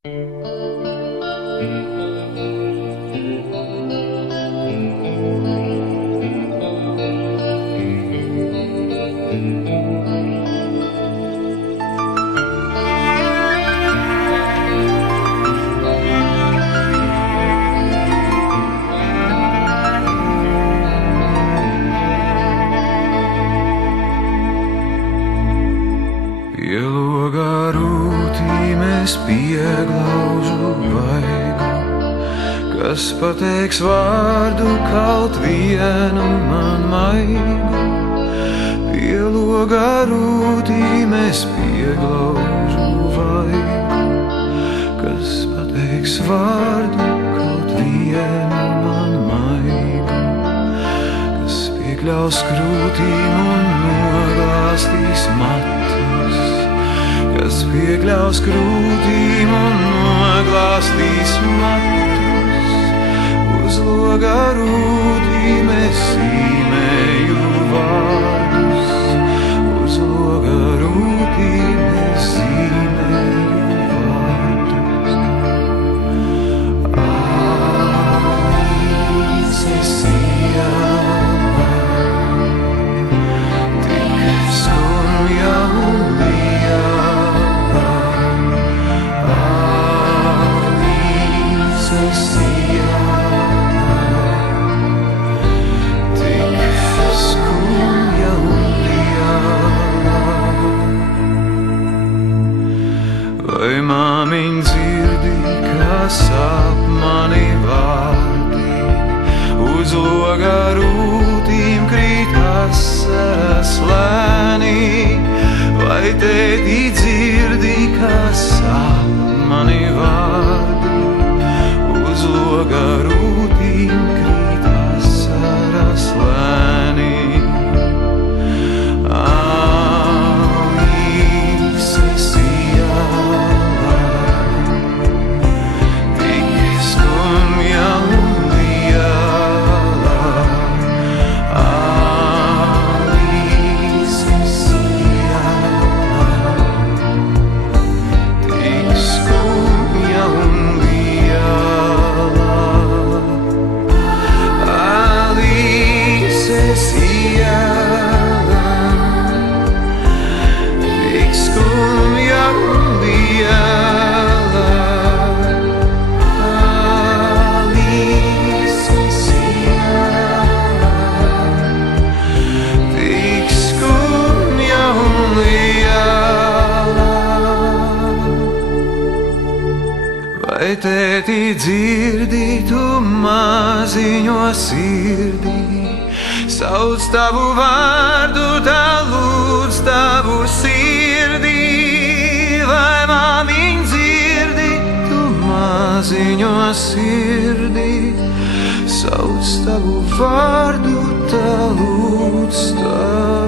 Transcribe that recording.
Pielogā rūtīm es pieglaužu vaigu, kas pateiks vārdu kaut vienu man maigu. Pielogā rūtīm es pieglaužu vaigu, kas pateiks vārdu kaut vienu man maigu, kas piekļaus krūtīm un noglāstīs matus, kas piekļaus krūtīm un noglāstīs matus. Uz loga rūtīm es zīmēju vārdus, uz loga rūtīm es zīmēju vārdus. Alises ielā, tik skumja un liela. Alises ielā, tik skumja un liela. Vai māmiņ dzirdi, kā sāp mani vārdi, uz loga rūtīm krīt asaras lēni? Vai tēti dzirdi, kā sāp mani vārdi, uz loga rūtīm krīt asaras lēni? Alises ielā, tik skumja un liela. Alises ielā, tik skumja un liela. Alises ielā, tik skumja un liela. Alises ielā, tik skumja un liela. Vai tēti dzirdi, tu maziņo sirdī, sauc tavu vārdu, tā lūdz tavu sirdī? Vai māmiņ dzirdi, tu maziņo sirdī, sauc tavu vārdu, tā lūdz tavu